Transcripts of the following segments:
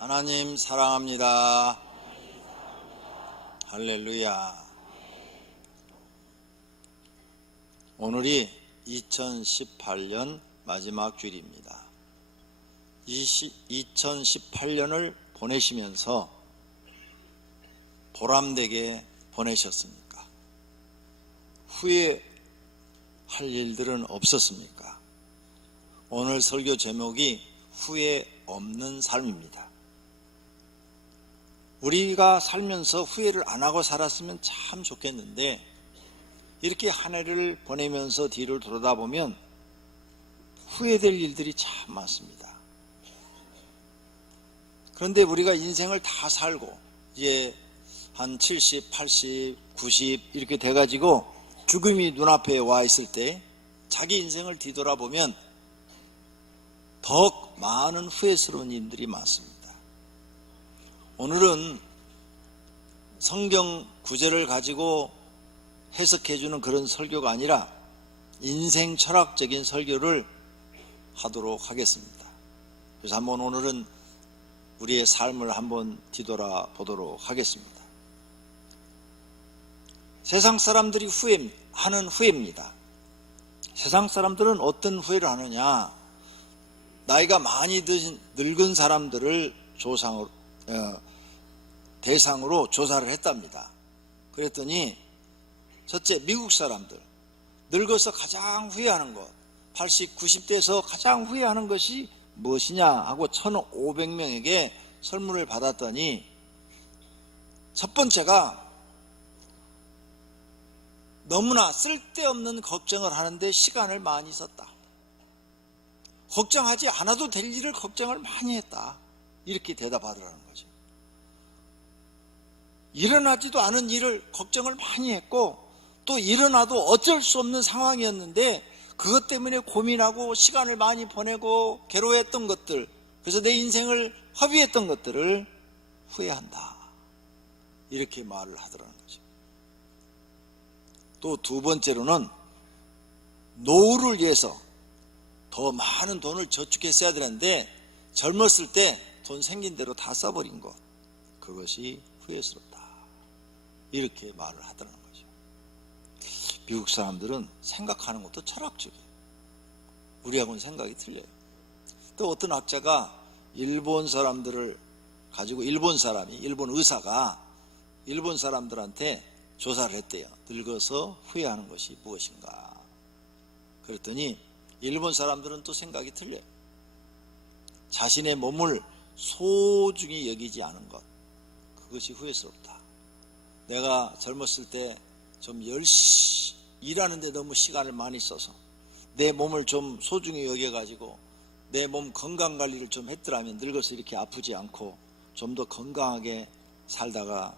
하나님 사랑합니다. 할렐루야. 오늘이 2018년 마지막 주일입니다. 2018년을 보내시면서 보람되게 보내셨습니까? 후회할 일들은 없었습니까? 오늘 설교 제목이 후회 없는 삶입니다. 우리가 살면서 후회를 안 하고 살았으면 참 좋겠는데, 이렇게 한 해를 보내면서 뒤를 돌아보면 후회될 일들이 참 많습니다. 그런데 우리가 인생을 다 살고 이제 한 70, 80, 90 이렇게 돼가지고 죽음이 눈앞에 와 있을 때 자기 인생을 뒤돌아보면 더 많은 후회스러운 일들이 많습니다. 오늘은 성경 구절을 가지고 해석해주는 그런 설교가 아니라 인생 철학적인 설교를 하도록 하겠습니다. 그래서 한번 오늘은 우리의 삶을 한번 뒤돌아 보도록 하겠습니다. 세상 사람들이 하는 후회입니다. 세상 사람들은 어떤 후회를 하느냐? 나이가 많이 늙은 사람들을 대상으로 조사를 했답니다. 그랬더니 첫째, 미국 사람들 늙어서 가장 후회하는 것, 80, 90대에서 가장 후회하는 것이 무엇이냐 하고 1,500명에게 설문을 받았더니 첫 번째가 너무나 쓸데없는 걱정을 하는데 시간을 많이 썼다. 걱정하지 않아도 될 일을 걱정을 많이 했다. 이렇게 대답하더라는 거죠. 일어나지도 않은 일을 걱정을 많이 했고, 또 일어나도 어쩔 수 없는 상황이었는데 그것 때문에 고민하고 시간을 많이 보내고 괴로워했던 것들, 그래서 내 인생을 허비했던 것들을 후회한다. 이렇게 말을 하더라는 거죠. 또 두 번째로는 노후를 위해서 더 많은 돈을 저축했어야 되는데 젊었을 때 돈 생긴 대로 다 써버린 것, 그것이 후회스럽다. 이렇게 말을 하더라는 거죠. 미국 사람들은 생각하는 것도 철학적이에요. 우리하고는 생각이 틀려요. 또 어떤 학자가 일본 사람들을 가지고 일본 의사가 일본 사람들한테 조사를 했대요. 늙어서 후회하는 것이 무엇인가. 그랬더니 일본 사람들은 또 생각이 틀려요. 자신의 몸을 소중히 여기지 않은 것, 그것이 후회스럽다. 내가 젊었을 때 좀 열심히 일하는데 너무 시간을 많이 써서 내 몸을 좀 소중히 여겨가지고 내 몸 건강관리를 좀 했더라면 늙어서 이렇게 아프지 않고 좀 더 건강하게 살다가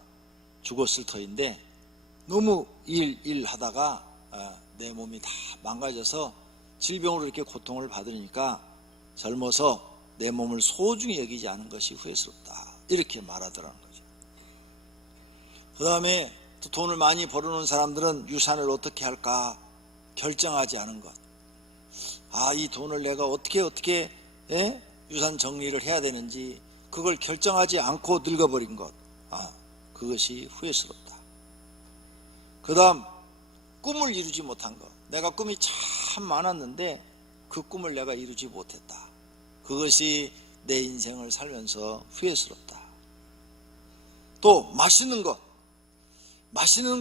죽었을 터인데, 너무 일하다가 내 몸이 다 망가져서 질병으로 이렇게 고통을 받으니까 젊어서 내 몸을 소중히 여기지 않은 것이 후회스럽다. 이렇게 말하더라는 거죠. 그 다음에 또 돈을 많이 벌어놓은 사람들은 유산을 어떻게 할까 결정하지 않은 것. 이 돈을 내가 어떻게 유산 정리를 해야 되는지 그걸 결정하지 않고 늙어버린 것. 그것이 후회스럽다. 그 다음 꿈을 이루지 못한 것. 내가 꿈이 참 많았는데 그 꿈을 내가 이루지 못했다. 그것이 내 인생을 살면서 후회스럽다. 또 맛있는 거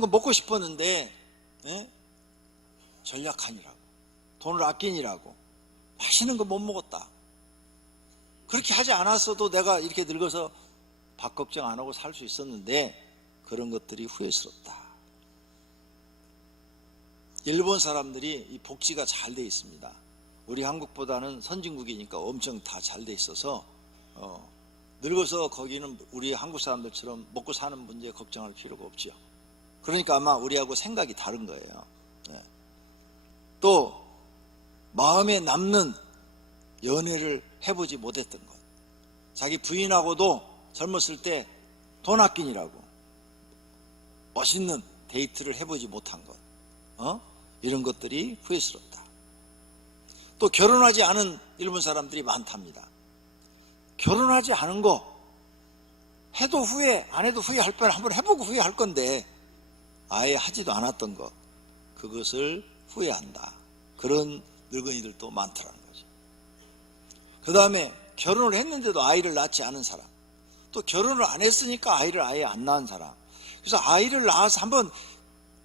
먹고 싶었는데 전략하니라고, 돈을 아끼니라고 맛있는 거 못 먹었다. 그렇게 하지 않았어도 내가 이렇게 늙어서 밥 걱정 안 하고 살 수 있었는데 그런 것들이 후회스럽다. 일본 사람들이 이 복지가 잘 돼 있습니다. 우리 한국보다는 선진국이니까 엄청 다 잘 돼 있어서 늙어서 거기는 우리 한국 사람들처럼 먹고 사는 문제에 걱정할 필요가 없죠. 그러니까 아마 우리하고 생각이 다른 거예요. 또 마음에 남는 연애를 해보지 못했던 것. 자기 부인하고도 젊었을 때 돈 아끼느라고 멋있는 데이트를 해보지 못한 것. 이런 것들이 후회스럽다. 또 결혼하지 않은 일본 사람들이 많답니다. 결혼하지 않은 거, 해도 후회, 안 해도 후회할 뻔 한번 해보고 후회할 건데 아예 하지도 않았던 것, 그것을 후회한다. 그런 늙은이들도 많더라는 거죠. 그 다음에 결혼을 했는데도 아이를 낳지 않은 사람, 또 결혼을 안 했으니까 아이를 아예 안 낳은 사람. 그래서 아이를 낳아서 한번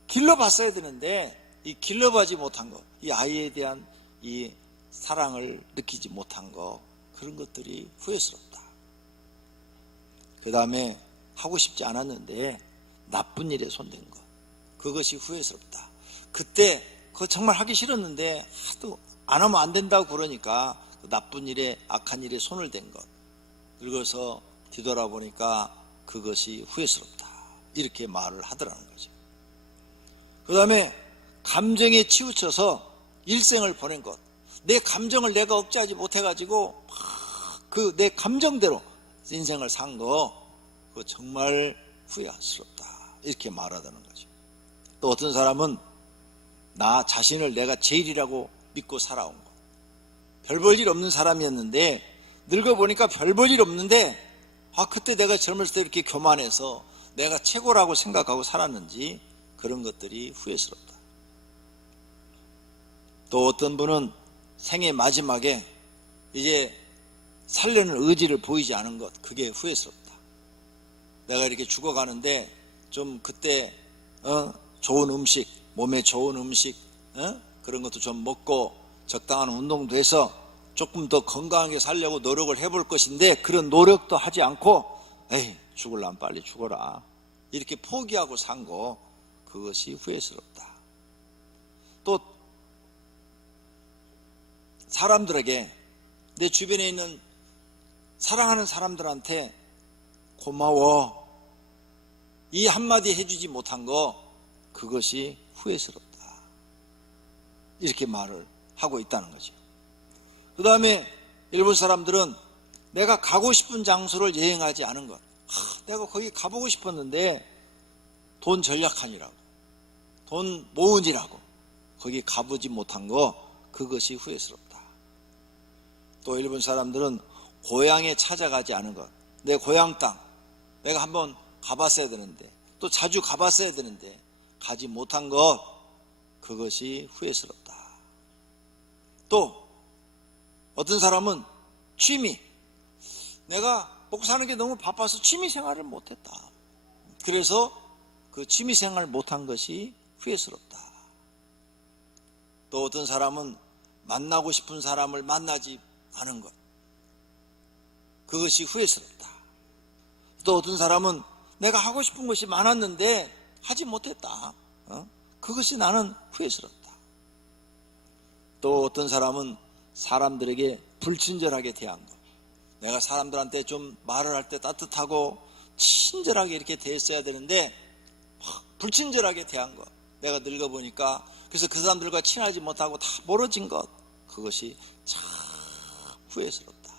길러봤어야 되는데 이 길러보지 못한 거, 이 아이에 대한 이 사랑을 느끼지 못한 거, 그런 것들이 후회스럽다. 그 다음에 하고 싶지 않았는데 나쁜 일에 손댄 것, 그것이 후회스럽다. 그때 그거 정말 하기 싫었는데 하도 안 하면 안 된다고 그러니까 그 나쁜 일에, 악한 일에 손을 댄 것, 그래서 뒤돌아보니까 그것이 후회스럽다. 이렇게 말을 하더라는 거죠. 그 다음에 감정에 치우쳐서 일생을 보낸 것, 내 감정을 내가 억제하지 못해가지고 그 내 감정대로 인생을 산 거, 그거 정말 후회스럽다. 이렇게 말하다는 거죠. 또 어떤 사람은 나 자신을 내가 제일이라고 믿고 살아온 것, 별 볼 일 없는 사람이었는데 늙어보니까 별 볼 일 없는데 그때 내가 젊었을 때 이렇게 교만해서 내가 최고라고 생각하고 살았는지, 그런 것들이 후회스럽다. 또 어떤 분은 생애 마지막에 이제 살려는 의지를 보이지 않은 것, 그게 후회스럽다. 내가 이렇게 죽어가는데 좀 그때 좋은 음식, 몸에 좋은 음식, 그런 것도 좀 먹고 적당한 운동도 해서 조금 더 건강하게 살려고 노력을 해볼 것인데 그런 노력도 하지 않고 에이 죽을라면 빨리 죽어라 이렇게 포기하고 산 거, 그것이 후회스럽다. 또 사람들에게, 내 주변에 있는 사랑하는 사람들한테 고마워 이 한마디 해주지 못한 거, 그것이 후회스럽다. 이렇게 말을 하고 있다는 거죠. 그 다음에 일본 사람들은 내가 가고 싶은 장소를 여행하지 않은 것, 내가 거기 가보고 싶었는데 돈 절약하느라고, 돈 모으느라고 거기 가보지 못한 거, 그것이 후회스럽다. 또 일본 사람들은 고향에 찾아가지 않은 것, 내 고향 땅 내가 한번 가봤어야 되는데, 또 자주 가봤어야 되는데 가지 못한 것, 그것이 후회스럽다. 또 어떤 사람은 취미, 내가 먹고 사는 게 너무 바빠서 취미 생활을 못했다. 그래서 그 취미 생활을 못한 것이 후회스럽다. 또 어떤 사람은 만나고 싶은 사람을 만나지 않은 것, 그것이 후회스럽다. 또 어떤 사람은 내가 하고 싶은 것이 많았는데 하지 못했다. 그것이 나는 후회스럽다. 또 어떤 사람은 사람들에게 불친절하게 대한 것, 내가 사람들한테 좀 말을 할 때 따뜻하고 친절하게 이렇게 대했어야 되는데 불친절하게 대한 것, 내가 늙어보니까 그래서 그 사람들과 친하지 못하고 다 멀어진 것, 그것이 참 후회스럽다.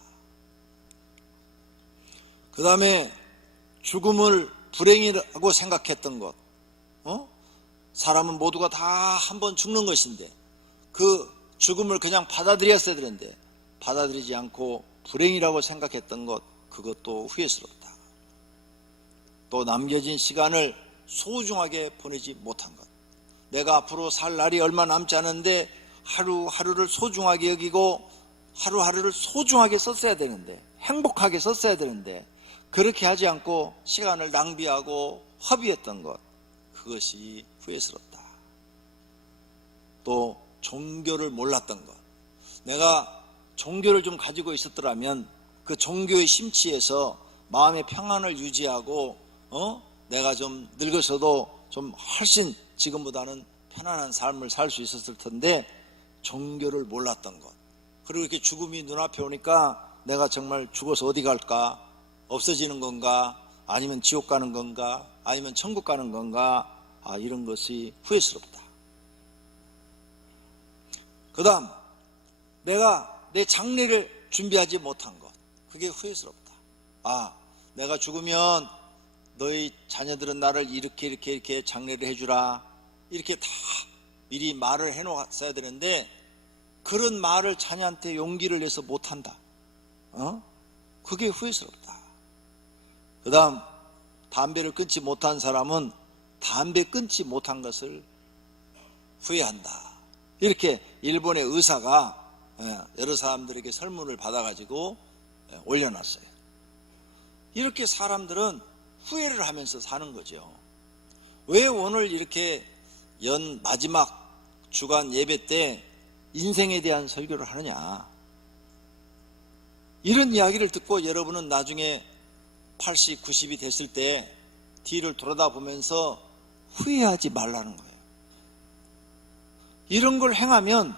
그 다음에 죽음을 불행이라고 생각했던 것, 사람은 모두가 다 한 번 죽는 것인데 그 죽음을 그냥 받아들였어야 되는데 받아들이지 않고 불행이라고 생각했던 것, 그것도 후회스럽다. 또 남겨진 시간을 소중하게 보내지 못한 것, 내가 앞으로 살 날이 얼마 남지 않은데 하루하루를 소중하게 여기고 하루하루를 소중하게 썼어야 되는데, 행복하게 썼어야 되는데 그렇게 하지 않고 시간을 낭비하고 허비했던 것, 그것이 후회스럽다. 또 종교를 몰랐던 것, 내가 종교를 좀 가지고 있었더라면 그 종교의 심취에서 마음의 평안을 유지하고 내가 좀 늙어서도 좀 훨씬 지금보다는 편안한 삶을 살 수 있었을 텐데 종교를 몰랐던 것, 그리고 이렇게 죽음이 눈앞에 오니까 내가 정말 죽어서 어디 갈까, 없어지는 건가, 아니면 지옥 가는 건가, 아니면 천국 가는 건가, 이런 것이 후회스럽다. 그 다음, 내가 내 장례를 준비하지 못한 것, 그게 후회스럽다. 내가 죽으면 너희 자녀들은 나를 이렇게 장례를 해주라, 이렇게 다 미리 말을 해놓았어야 되는데 그런 말을 자녀한테 용기를 내서 못한다. 그게 후회스럽다. 그 그 다음 담배를 끊지 못한 사람은 담배 끊지 못한 것을 후회한다. 이렇게 일본의 의사가 여러 사람들에게 설문을 받아가지고 올려놨어요. 이렇게 사람들은 후회를 하면서 사는 거죠. 왜 오늘 이렇게 연 마지막 주간 예배 때 인생에 대한 설교를 하느냐. 이런 이야기를 듣고 여러분은 나중에 80, 90이 됐을 때 뒤를 돌아다보면서 후회하지 말라는 거예요. 이런 걸 행하면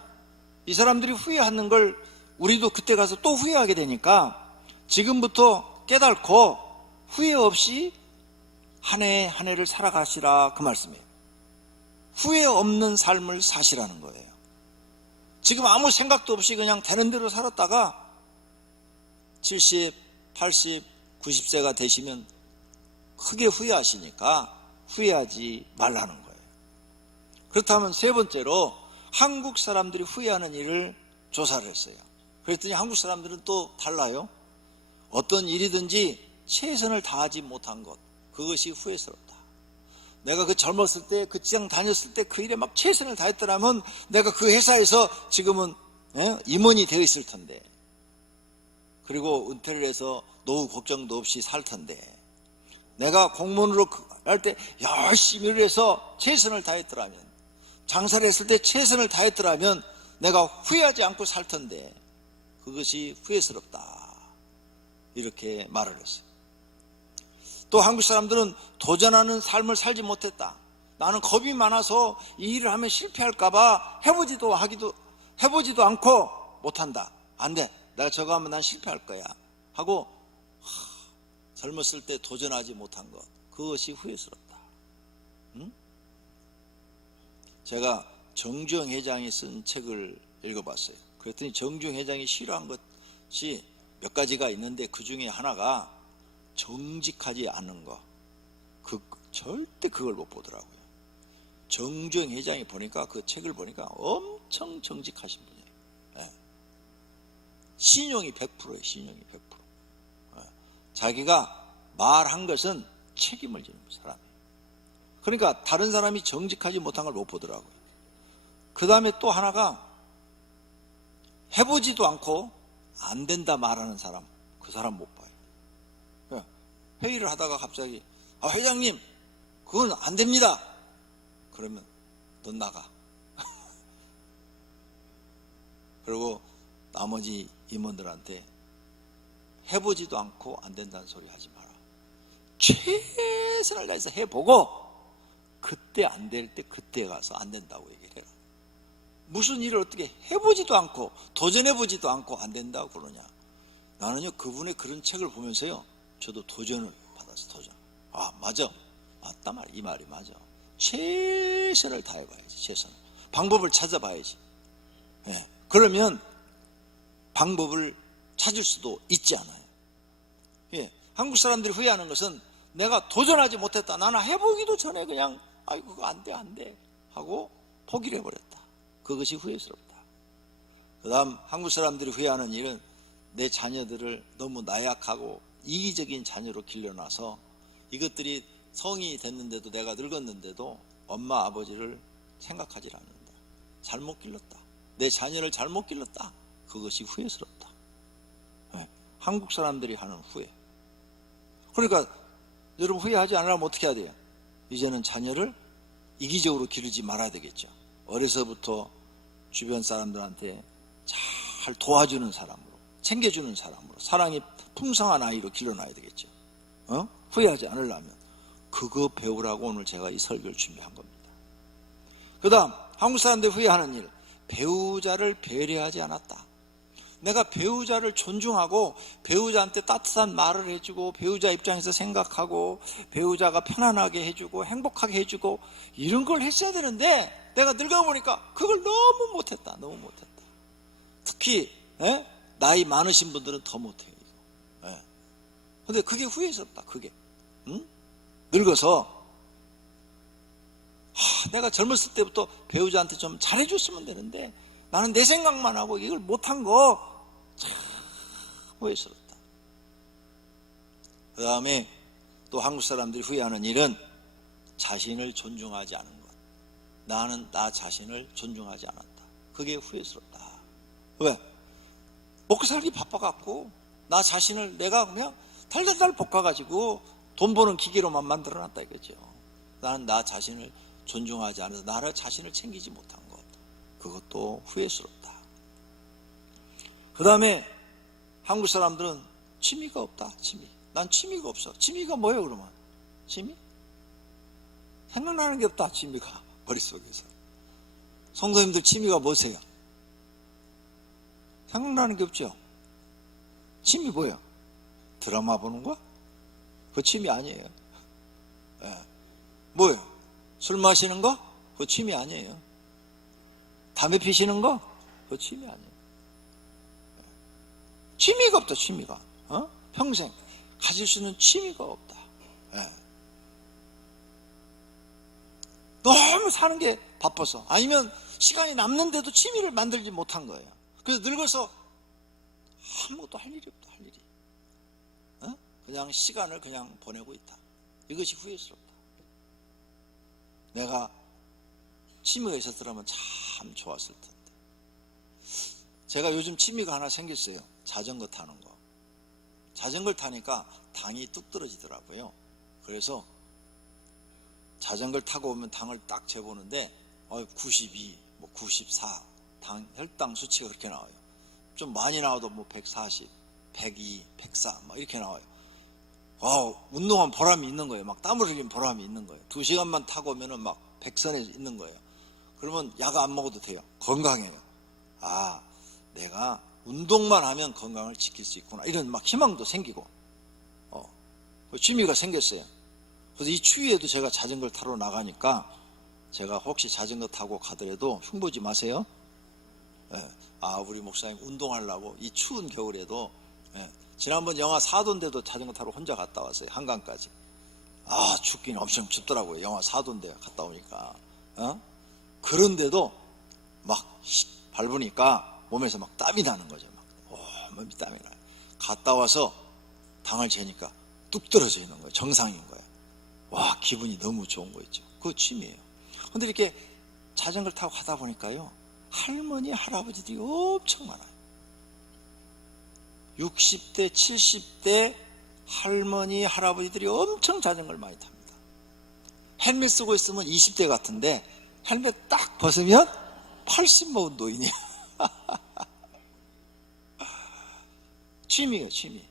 이 사람들이 후회하는 걸 우리도 그때 가서 또 후회하게 되니까 지금부터 깨닫고 후회 없이 한 해 한 해를 살아가시라, 그 말씀이에요. 후회 없는 삶을 사시라는 거예요. 지금 아무 생각도 없이 그냥 되는 대로 살았다가 70, 80, 90세가 되시면 크게 후회하시니까 후회하지 말라는 거예요. 그렇다면 세 번째로 한국 사람들이 후회하는 일을 조사를 했어요. 그랬더니 한국 사람들은 또 달라요. 어떤 일이든지 최선을 다하지 못한 것, 그것이 후회스럽다. 내가 그 젊었을 때, 그 직장 다녔을 때 그 일에 막 최선을 다했더라면 내가 그 회사에서 지금은 임원이 되어 있을 텐데, 그리고 은퇴를 해서 노후 걱정도 없이 살 텐데, 내가 공무원으로 할 때 열심히 일을 해서 최선을 다했더라면, 장사를 했을 때 최선을 다했더라면 내가 후회하지 않고 살 텐데 그것이 후회스럽다. 이렇게 말을 했어요. 또 한국 사람들은 도전하는 삶을 살지 못했다. 나는 겁이 많아서 이 일을 하면 실패할까봐 해보지도 않고 못한다. 안 돼. 내가 저거 하면 난 실패할 거야. 하고 젊었을 때 도전하지 못한 것, 그것이 후회스럽다. 응? 제가 정주영 회장이 쓴 책을 읽어봤어요. 그랬더니 정주영 회장이 싫어한 것이 몇 가지가 있는데 그 중에 하나가 정직하지 않은 거. 절대 그걸 못 보더라고요. 정주영 회장이 보니까, 그 책을 보니까 엄청 정직하신 분이에요. 예. 신용이 100%예요. 신용이 100%. 예. 자기가 말한 것은 책임을 지는 사람이에요. 그러니까 다른 사람이 정직하지 못한 걸 못 보더라고요. 그 다음에 또 하나가 해보지도 않고 안 된다 말하는 사람, 그 사람 못 봐요. 회의를 하다가 갑자기 회장님 그건 안 됩니다. 그러면 넌 나가. 그리고 나머지 임원들한테 해보지도 않고 안 된다는 소리 하지 마라. 최선을 다해서 해보고 그때 안 될 때 그때 가서 안 된다고 얘기를 해라. 무슨 일을 어떻게 해보지도 않고 도전해보지도 않고 안 된다고 그러냐. 나는요, 그분의 그런 책을 보면서요, 저도 도전을 받았어. 도전. 맞아. 맞다 말이야. 이 말이 맞아. 최선을 다해봐야지. 최선을. 방법을 찾아봐야지. 예. 그러면 방법을 찾을 수도 있지 않아요. 예. 한국 사람들이 후회하는 것은 내가 도전하지 못했다. 나는 해보기도 전에 그냥 그거 안 돼 하고 포기를 해버렸다. 그것이 후회스럽다. 그 다음 한국 사람들이 후회하는 일은 내 자녀들을 너무 나약하고 이기적인 자녀로 길러놔서 이것들이 성이 됐는데도, 내가 늙었는데도 엄마 아버지를 생각하지 않는다. 잘못 길렀다. 내 자녀를 잘못 길렀다. 그것이 후회스럽다. 네. 한국 사람들이 하는 후회. 그러니까 여러분 후회하지 않으려면 어떻게 해야 돼요? 이제는 자녀를 이기적으로 기르지 말아야 되겠죠. 어려서부터 주변 사람들한테 잘 도와주는 사람으로, 챙겨주는 사람으로, 사랑이 풍성한 아이로 길러놔야 되겠죠. 후회하지 않으려면 그거 배우라고 오늘 제가 이 설교를 준비한 겁니다. 그 다음 한국 사람들이 후회하는 일, 배우자를 배려하지 않았다. 내가 배우자를 존중하고 배우자한테 따뜻한 말을 해주고 배우자 입장에서 생각하고 배우자가 편안하게 해주고 행복하게 해주고 이런 걸 했어야 되는데 내가 늙어보니까 그걸 너무 못했다. 특히 나이 많으신 분들은 더 못해요. 근데 그게 후회스럽다. 그게 늙어서 내가 젊었을 때부터 배우자한테 좀 잘해줬으면 되는데 나는 내 생각만 하고 이걸 못한 거 참 후회스럽다. 그 다음에 또 한국 사람들이 후회하는 일은 자신을 존중하지 않은 것. 나는 나 자신을 존중하지 않았다. 그게 후회스럽다. 왜? 먹고 살기 바빠갖고 나 자신을 내가 그냥 달달달 볶아가지고 돈 버는 기계로만 만들어놨다 이거죠. 나는 나 자신을 존중하지 않아서 나를 자신을 챙기지 못한 것. 그것도 후회스럽다. 그 다음에 한국 사람들은 취미가 없다. 취미. 난 취미가 없어. 취미가 뭐예요 그러면? 취미? 생각나는 게 없다. 취미가 머릿속에서. 성도님들 취미가 뭐세요? 생각나는 게 없죠. 취미 뭐예요? 드라마 보는 거? 그거 취미 아니에요. 네. 뭐예요? 술 마시는 거? 그거 취미 아니에요. 담배 피시는 거? 그거 취미 아니에요. 취미가 없다. 취미가. 평생 가질 수 있는 취미가 없다. 네. 너무 사는 게 바빠서, 아니면 시간이 남는데도 취미를 만들지 못한 거예요. 그래서 늙어서 아무것도 할 일이 없다. 할 일이. 그냥 시간을 그냥 보내고 있다. 이것이 후회스럽다. 내가 취미가 있었더라면 참 좋았을 텐데. 제가 요즘 취미가 하나 생겼어요. 자전거 타는 거. 자전거를 타니까 당이 뚝 떨어지더라고요. 그래서 자전거를 타고 오면 당을 딱 재보는데 92, 94 혈당 수치가 그렇게 나와요. 좀 많이 나와도 140, 102, 104 막 이렇게 나와요. 운동한 보람이 있는 거예요. 막 땀을 흘린 보람이 있는 거예요. 2시간만 타고 오면은 막 100선에 있는 거예요. 그러면 약 안 먹어도 돼요. 건강해요. 내가 운동만 하면 건강을 지킬 수 있구나. 이런 막 희망도 생기고, 취미가 생겼어요. 그래서 이 추위에도 제가 자전거를 타러 나가니까, 제가 혹시 자전거 타고 가더라도 흉보지 마세요. 우리 목사님 운동하려고 이 추운 겨울에도, 지난번 영하 4도인데도 자전거 타러 혼자 갔다 왔어요. 한강까지. 춥긴 엄청 춥더라고요. 영하 4도인데 갔다 오니까. 그런데도 막 밟으니까 몸에서 막 땀이 나는 거죠. 몸이 땀이 나요. 갔다 와서 당을 재니까 뚝 떨어져 있는 거예요. 정상인 거예요. 기분이 너무 좋은 거 있죠. 그거 취미예요. 근데 이렇게 자전거를 타고 가다 보니까요, 할머니, 할아버지들이 엄청 많아요. 60대, 70대 할머니, 할아버지들이 엄청 자전거를 많이 탑니다. 헬멧 쓰고 있으면 20대 같은데 헬멧 딱 벗으면 80 먹은 노인이에요. 취미예요, 취미.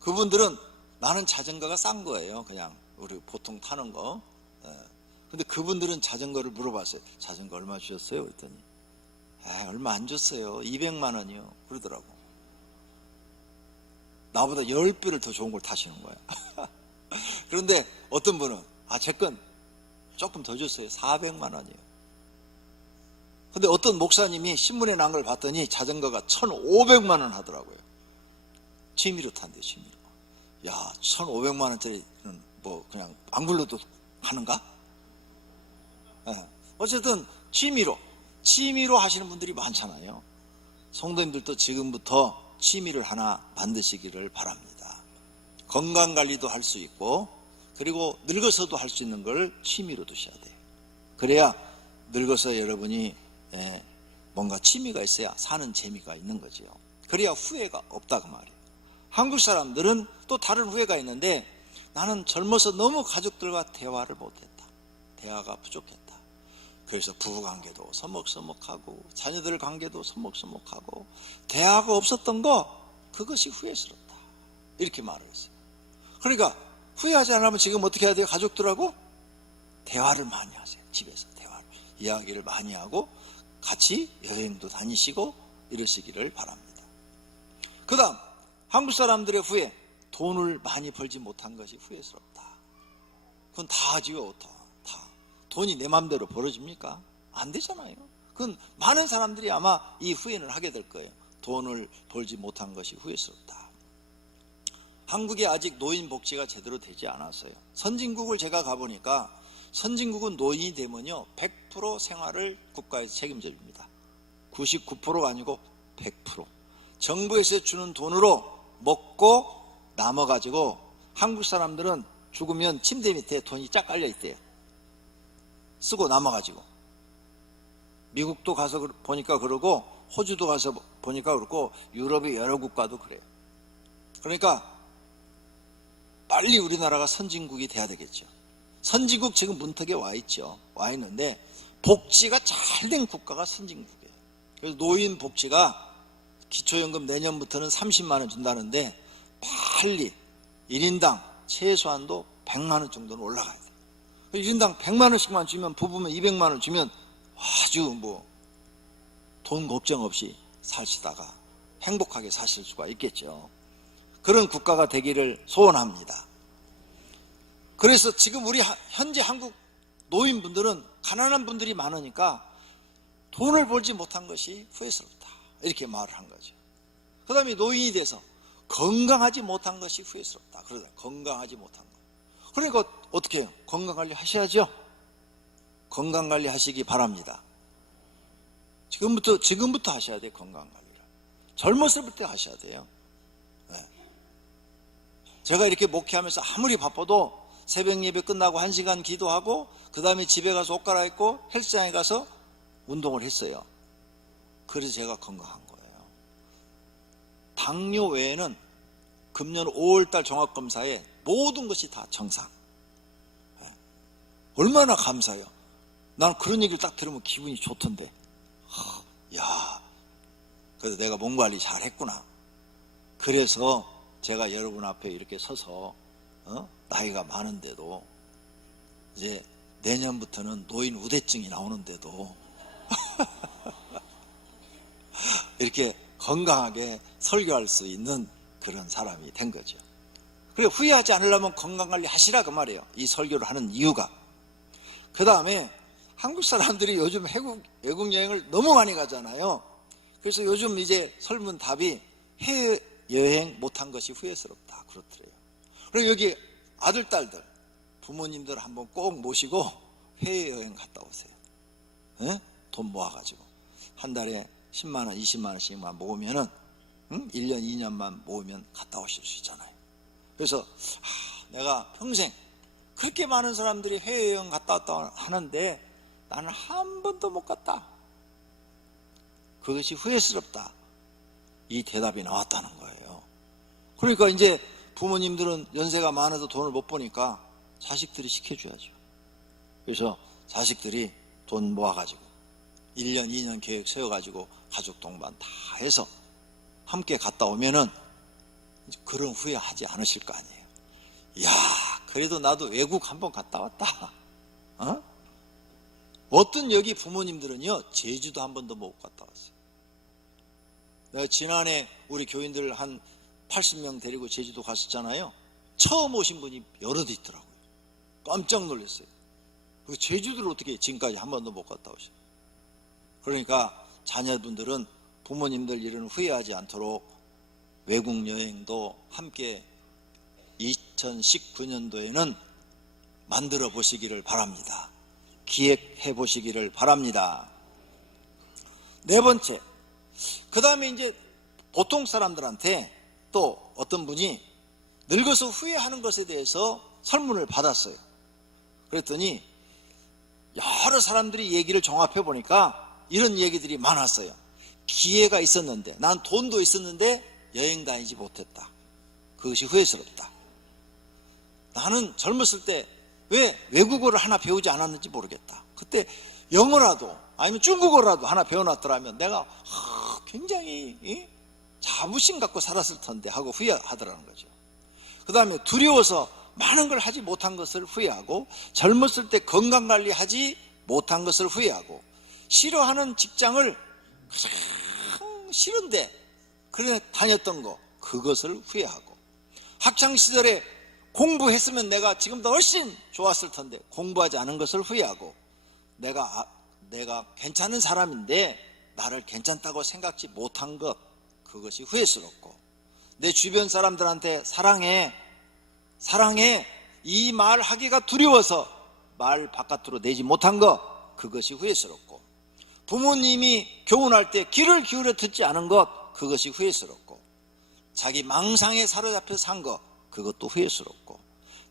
그분들은 나는 자전거가 싼 거예요. 그냥 우리 보통 타는 거. 근데 그분들은 자전거를 물어봤어요. 자전거 얼마 주셨어요? 그랬더니 얼마 안 줬어요. 200만 원이요. 그러더라고. 나보다 10배를 더 좋은 걸 타시는 거예요. 그런데 어떤 분은 제 건 조금 더 줬어요. 400만 원이요. 근데 어떤 목사님이 신문에 난 걸 봤더니 자전거가 1,500만 원 하더라고요. 취미로 탄대요. 취미로. 1,500만 원짜리는 그냥 안 굴러도 하는가? 어쨌든 취미로 하시는 분들이 많잖아요. 성도님들도 지금부터 취미를 하나 만드시기를 바랍니다. 건강관리도 할 수 있고, 그리고 늙어서도 할 수 있는 걸 취미로 두셔야 돼요. 그래야 늙어서 여러분이 뭔가 취미가 있어야 사는 재미가 있는 거죠. 그래야 후회가 없다 그 말이에요. 한국 사람들은 또 다른 후회가 있는데, 나는 젊어서 너무 가족들과 대화를 못했다. 대화가 부족했다. 그래서 부부관계도 서먹서먹하고 자녀들 관계도 서먹서먹하고 대화가 없었던 거, 그것이 후회스럽다. 이렇게 말을 했어요. 그러니까 후회하지 않으면 지금 어떻게 해야 돼요? 가족들하고 대화를 많이 하세요. 집에서 대화를, 이야기를 많이 하고 같이 여행도 다니시고 이러시기를 바랍니다. 그 다음 한국 사람들의 후회, 돈을 많이 벌지 못한 것이 후회스럽다. 그건 다 하지요. 다. 돈이 내 맘대로 벌어집니까? 안 되잖아요. 그건 많은 사람들이 아마 이 후회를 하게 될 거예요. 돈을 벌지 못한 것이 후회스럽다. 한국에 아직 노인 복지가 제대로 되지 않았어요. 선진국을 제가 가보니까, 선진국은 노인이 되면요 100% 생활을 국가에서 책임져 줍니다. 99%가 아니고 100%. 정부에서 주는 돈으로 먹고 남아가지고 한국 사람들은 죽으면 침대 밑에 돈이 쫙 깔려 있대요. 쓰고 남아가지고. 미국도 가서 보니까 그러고, 호주도 가서 보니까 그렇고, 유럽의 여러 국가도 그래요. 그러니까 빨리 우리나라가 선진국이 돼야 되겠죠. 선진국 지금 문턱에 와 있죠. 와 있는데 복지가 잘 된 국가가 선진국이에요. 그래서 노인 복지가 기초연금 내년부터는 30만 원 준다는데 빨리 1인당 최소한도 100만 원 정도는 올라가야 돼요. 1인당 100만 원씩만 주면, 부부면 200만 원 주면 아주 돈 걱정 없이 사시다가 행복하게 사실 수가 있겠죠. 그런 국가가 되기를 소원합니다. 그래서 지금 우리 현재 한국 노인분들은 가난한 분들이 많으니까 돈을 벌지 못한 것이 후회스럽다, 이렇게 말을 한 거죠. 그 다음에 노인이 돼서 건강하지 못한 것이 후회스럽다. 그러다 건강하지 못한 거. 그러니까 어떻게 해요? 건강관리 하셔야죠. 건강관리 하시기 바랍니다. 지금부터 하셔야 돼요. 건강관리를 젊었을 때 하셔야 돼요. 네. 제가 이렇게 목회하면서 아무리 바빠도 새벽 예배 끝나고 1시간 기도하고 그 다음에 집에 가서 옷 갈아입고 헬스장에 가서 운동을 했어요. 그래서 제가 건강한 거예요. 당뇨 외에는 금년 5월달 종합검사에 모든 것이 다 정상. 얼마나 감사해요. 난 그런 얘기를 딱 들으면 기분이 좋던데. 야, 그래서 내가 몸 관리 잘 했구나. 그래서 제가 여러분 앞에 이렇게 서서 나이가 많은데도 이제 내년부터는 노인 우대증이 나오는데도 이렇게 건강하게 설교할 수 있는 그런 사람이 된 거죠. 그래, 후회하지 않으려면 건강관리 하시라, 그 말이에요. 이 설교를 하는 이유가. 그 다음에 한국 사람들이 요즘 외국 여행을 너무 많이 가잖아요. 그래서 요즘 이제 설문 답이 해외여행 못한 것이 후회스럽다, 그렇더래요. 그리고 여기 아들, 딸들, 부모님들 한번 꼭 모시고 해외여행 갔다 오세요. 네? 돈 모아가지고 한 달에 10만 원, 20만 원씩만 모으면은 1년, 2년만 모으면 갔다 오실 수 있잖아요. 그래서 내가 평생 그렇게 많은 사람들이 해외여행 갔다 왔다 하는데 나는 한 번도 못 갔다. 그것이 후회스럽다. 이 대답이 나왔다는 거예요. 그러니까 이제 부모님들은 연세가 많아서 돈을 못 버니까 자식들이 시켜줘야죠. 그래서 자식들이 돈 모아가지고 1년, 2년 계획 세워가지고 가족 동반 다 해서 함께 갔다 오면은 그런 후회하지 않으실 거 아니에요. 이야, 그래도 나도 외국 한번 갔다 왔다. 어떤 여기 부모님들은요, 제주도 한 번도 못 갔다 왔어요. 내가 지난해 우리 교인들 한 80명 데리고 제주도 갔었잖아요. 처음 오신 분이 여럿 있더라고요. 깜짝 놀랐어요. 제주도를 어떻게 지금까지 한 번도 못 갔다 오셔. 그러니까 자녀분들은 부모님들 일은 후회하지 않도록 외국 여행도 함께 2019년도에는 만들어 보시기를 바랍니다. 기획해 보시기를 바랍니다. 네 번째, 그 다음에 이제 보통 사람들한테 또 어떤 분이 늙어서 후회하는 것에 대해서 설문을 받았어요. 그랬더니 여러 사람들이 얘기를 종합해 보니까 이런 얘기들이 많았어요. 기회가 있었는데, 난 돈도 있었는데 여행 다니지 못했다. 그것이 후회스럽다. 나는 젊었을 때 왜 외국어를 하나 배우지 않았는지 모르겠다. 그때 영어라도 아니면 중국어라도 하나 배워놨더라면 내가 굉장히 자부심 갖고 살았을 텐데 하고 후회하더라는 거죠. 그 다음에 두려워서 많은 걸 하지 못한 것을 후회하고, 젊었을 때 건강관리하지 못한 것을 후회하고, 싫어하는 직장을 싫은데 그래 다녔던 거, 그것을 후회하고, 학창시절에 공부했으면 내가 지금도 훨씬 좋았을 텐데 공부하지 않은 것을 후회하고, 내가 괜찮은 사람인데 나를 괜찮다고 생각지 못한 것, 그것이 후회스럽고, 내 주변 사람들한테 사랑해 이 말 하기가 두려워서 말 바깥으로 내지 못한 것, 그것이 후회스럽고, 부모님이 교훈할 때 귀를 기울여 듣지 않은 것, 그것이 후회스럽고, 자기 망상에 사로잡혀 산 것, 그것도 후회스럽고,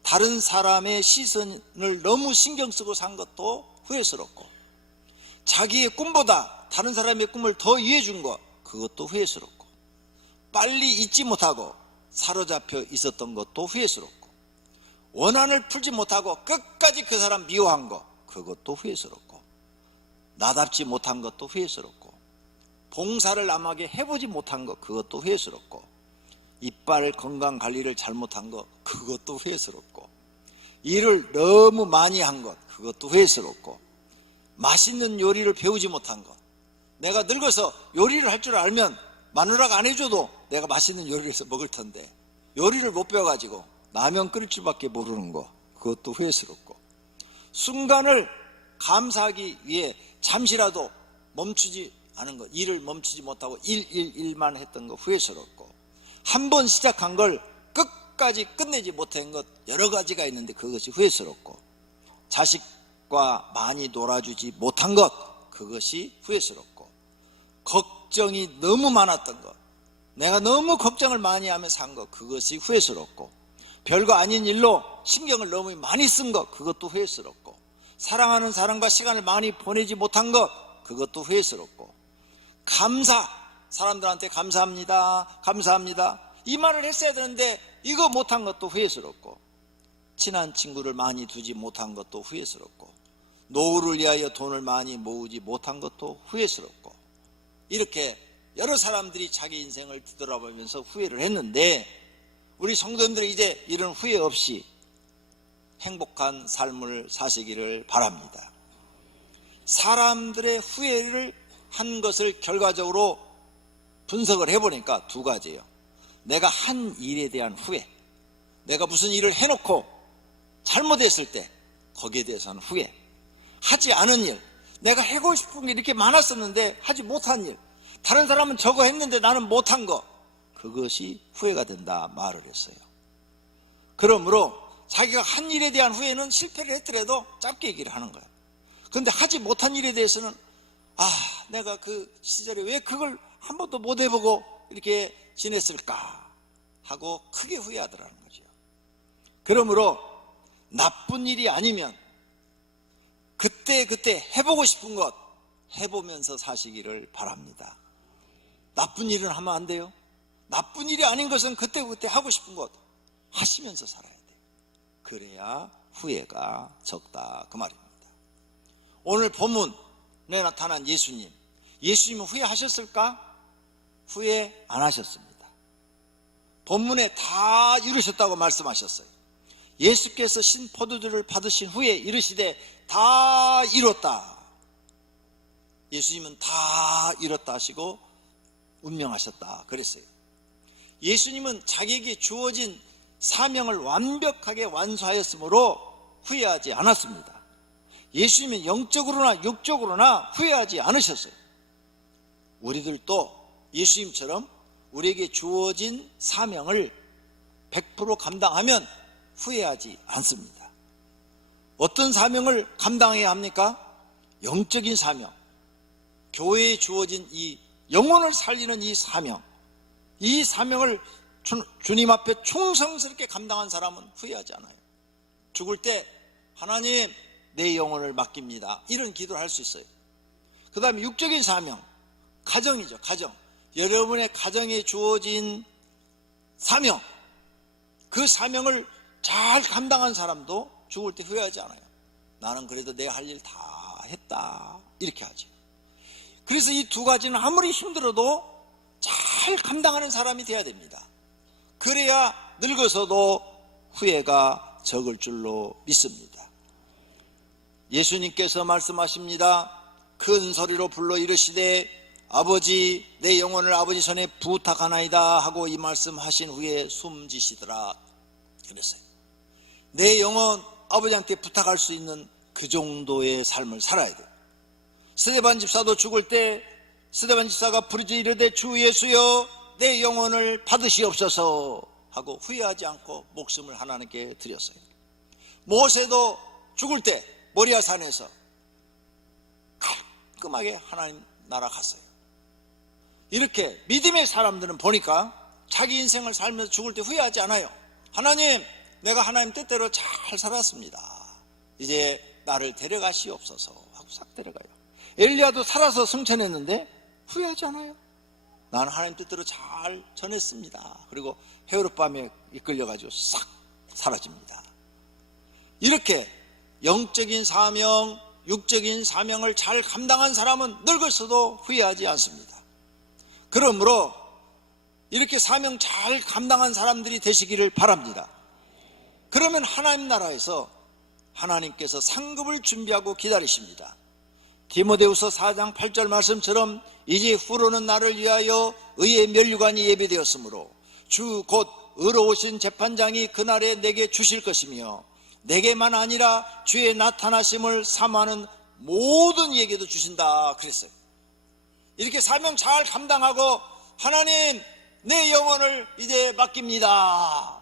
다른 사람의 시선을 너무 신경 쓰고 산 것도 후회스럽고, 자기의 꿈보다 다른 사람의 꿈을 더 이해해 준 것, 그것도 후회스럽고, 빨리 잊지 못하고 사로잡혀 있었던 것도 후회스럽고, 원한을 풀지 못하고 끝까지 그 사람 미워한 것, 그것도 후회스럽고, 나답지 못한 것도 후회스럽고, 봉사를 남에게 해보지 못한 것, 그것도 후회스럽고, 이빨 건강 관리를 잘못한 것, 그것도 후회스럽고, 일을 너무 많이 한 것, 그것도 후회스럽고, 맛있는 요리를 배우지 못한 것, 내가 늙어서 요리를 할 줄 알면 마누라가 안 해줘도 내가 맛있는 요리를 해서 먹을 텐데 요리를 못 배워가지고 라면 끓일 줄밖에 모르는 거, 그것도 후회스럽고, 순간을 감사하기 위해 잠시라도 멈추지 않은 것, 일을 멈추지 못하고 일만 했던 거 후회스럽고, 한 번 시작한 걸 끝까지 끝내지 못한 것 여러 가지가 있는데 그것이 후회스럽고, 자식과 많이 놀아주지 못한 것, 그것이 후회스럽고, 걱정이 너무 많았던 것, 내가 너무 걱정을 많이 하며 산 것, 그것이 후회스럽고, 별거 아닌 일로 신경을 너무 많이 쓴 것, 그것도 후회스럽고, 사랑하는 사람과 시간을 많이 보내지 못한 것, 그것도 후회스럽고, 사람들한테 감사합니다, 감사합니다 이 말을 했어야 되는데 이거 못한 것도 후회스럽고, 친한 친구를 많이 두지 못한 것도 후회스럽고, 노후를 위하여 돈을 많이 모으지 못한 것도 후회스럽고, 이렇게 여러 사람들이 자기 인생을 뒤돌아보면서 후회를 했는데, 우리 성도님들이 이제 이런 후회 없이 행복한 삶을 사시기를 바랍니다. 사람들의 후회를 한 것을 결과적으로 분석을 해보니까 두 가지예요. 내가 한 일에 대한 후회, 내가 무슨 일을 해놓고 잘못했을 때 거기에 대해서는 후회, 하지 않은 일, 내가 하고 싶은 게 이렇게 많았었는데 하지 못한 일, 다른 사람은 저거 했는데 나는 못한 거, 그것이 후회가 된다 말을 했어요. 그러므로 자기가 한 일에 대한 후회는 실패를 했더라도 짧게 얘기를 하는 거예요. 그런데 하지 못한 일에 대해서는 내가 그 시절에 왜 그걸 한 번도 못 해보고 이렇게 지냈을까 하고 크게 후회하더라는 거죠. 그러므로 나쁜 일이 아니면 그때 해보고 싶은 것 해보면서 사시기를 바랍니다. 나쁜 일은 하면 안 돼요. 나쁜 일이 아닌 것은 그때 하고 싶은 것 하시면서 살아야 돼요. 그래야 후회가 적다 그 말입니다. 오늘 본문에 나타난 예수님은 후회하셨을까? 후회 안 하셨습니다. 본문에 다 이루셨다고 말씀하셨어요. 예수께서 신 포도주를 받으신 후에 이르시되 다 이뤘다. 예수님은 다 이뤘다 하시고 운명하셨다 그랬어요. 예수님은 자기에게 주어진 사명을 완벽하게 완수하였으므로 후회하지 않았습니다. 예수님은 영적으로나 육적으로나 후회하지 않으셨어요. 우리들도 예수님처럼 우리에게 주어진 사명을 100% 감당하면 후회하지 않습니다. 어떤 사명을 감당해야 합니까? 영적인 사명, 교회에 주어진 이 영혼을 살리는 이 사명을 주님 앞에 충성스럽게 감당한 사람은 후회하지 않아요. 죽을 때 하나님 내 영혼을 맡깁니다, 이런 기도를 할 수 있어요. 그 다음에 육적인 사명, 가정이죠. 가정, 여러분의 가정에 주어진 사명, 그 사명을 잘 감당한 사람도 죽을 때 후회하지 않아요. 나는 그래도 내 할 일 다 했다 이렇게 하죠. 그래서 이 두 가지는 아무리 힘들어도 잘 감당하는 사람이 돼야 됩니다. 그래야 늙어서도 후회가 적을 줄로 믿습니다. 예수님께서 말씀하십니다. 큰 소리로 불러 이르시되 아버지 내 영혼을 아버지 손에 부탁하나이다 하고 이 말씀하신 후에 숨지시더라 그랬어요. 내 영혼 아버지한테 부탁할 수 있는 그 정도의 삶을 살아야 돼요. 스데반 집사도 죽을 때 스데반 집사가 부르짖어 이르되 주 예수여 내 영혼을 받으시옵소서 하고 후회하지 않고 목숨을 하나님께 드렸어요. 모세도 죽을 때 모리아 산에서 깔끔하게 하나님 나라 갔어요. 이렇게 믿음의 사람들은 보니까 자기 인생을 살면서 죽을 때 후회하지 않아요. 하나님, 내가 하나님 뜻대로 잘 살았습니다. 이제 나를 데려가시옵소서 하고 싹 데려가요. 엘리야도 살아서 승천했는데 후회하지 않아요. 나는 하나님 뜻대로 잘 전했습니다. 그리고 헤롯밤에 이끌려가지고 싹 사라집니다. 이렇게 영적인 사명, 육적인 사명을 잘 감당한 사람은 늙었어도 후회하지 않습니다. 그러므로 이렇게 사명 잘 감당한 사람들이 되시기를 바랍니다. 그러면 하나님 나라에서 하나님께서 상급을 준비하고 기다리십니다. 디모데후서 4장 8절 말씀처럼 이제 후로는 나를 위하여 의의 면류관이 예비되었으므로 주 곧 의로우신 재판장이 그날에 내게 주실 것이며 내게만 아니라 주의 나타나심을 사모하는 모든 이에게도 주신다 그랬어요. 이렇게 사명 잘 감당하고 하나님 내 영혼을 이제 맡깁니다,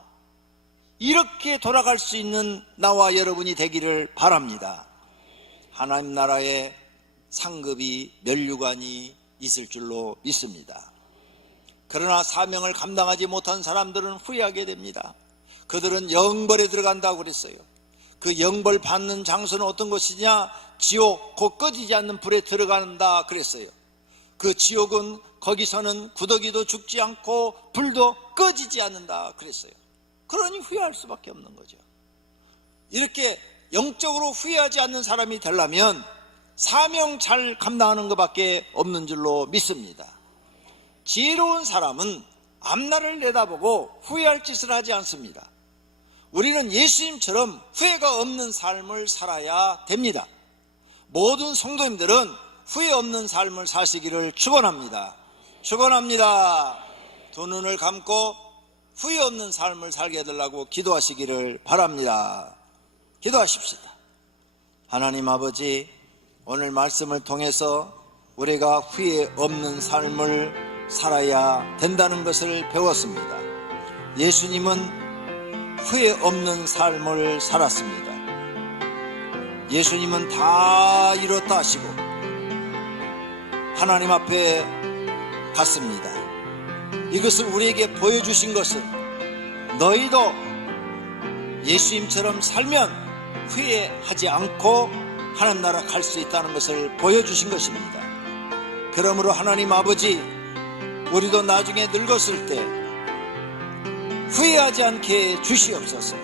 이렇게 돌아갈 수 있는 나와 여러분이 되기를 바랍니다. 하나님 나라에 상급이 면류관이 있을 줄로 믿습니다. 그러나 사명을 감당하지 못한 사람들은 후회하게 됩니다. 그들은 영벌에 들어간다고 그랬어요. 그 영벌 받는 장소는 어떤 곳이냐? 지옥, 곧 꺼지지 않는 불에 들어간다 그랬어요. 그 지옥은 거기서는 구더기도 죽지 않고 불도 꺼지지 않는다 그랬어요. 그러니 후회할 수밖에 없는 거죠. 이렇게 영적으로 후회하지 않는 사람이 되려면 사명 잘 감당하는 것밖에 없는 줄로 믿습니다. 지혜로운 사람은 앞날을 내다보고 후회할 짓을 하지 않습니다. 우리는 예수님처럼 후회가 없는 삶을 살아야 됩니다. 모든 성도님들은 후회 없는 삶을 사시기를 축원합니다. 축원합니다. 두 눈을 감고 후회 없는 삶을 살게 해달라고 기도하시기를 바랍니다. 기도하십시다. 하나님 아버지, 오늘 말씀을 통해서 우리가 후회 없는 삶을 살아야 된다는 것을 배웠습니다. 예수님은 후회 없는 삶을 살았습니다. 예수님은 다 이뤘다 하시고 하나님 앞에 갔습니다. 이것을 우리에게 보여주신 것은 너희도 예수님처럼 살면 후회하지 않고 하나님 나라 갈 수 있다는 것을 보여주신 것입니다. 그러므로 하나님 아버지, 우리도 나중에 늙었을 때 후회하지 않게 주시옵소서.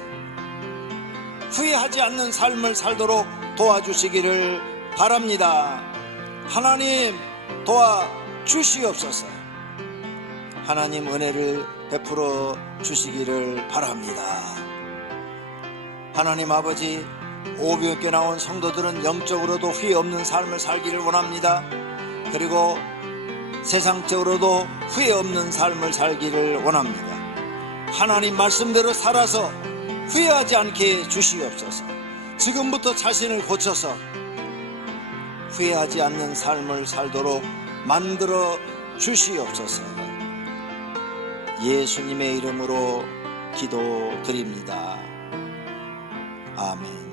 후회하지 않는 삶을 살도록 도와주시기를 바랍니다. 하나님 도와주시옵소서. 하나님 은혜를 베풀어 주시기를 바랍니다. 하나님 아버지, 오병이어교회 나온 성도들은 영적으로도 후회 없는 삶을 살기를 원합니다. 그리고 세상적으로도 후회 없는 삶을 살기를 원합니다. 하나님 말씀대로 살아서 후회하지 않게 주시옵소서. 지금부터 자신을 고쳐서 후회하지 않는 삶을 살도록 만들어 주시옵소서. 예수님의 이름으로 기도드립니다. 아멘.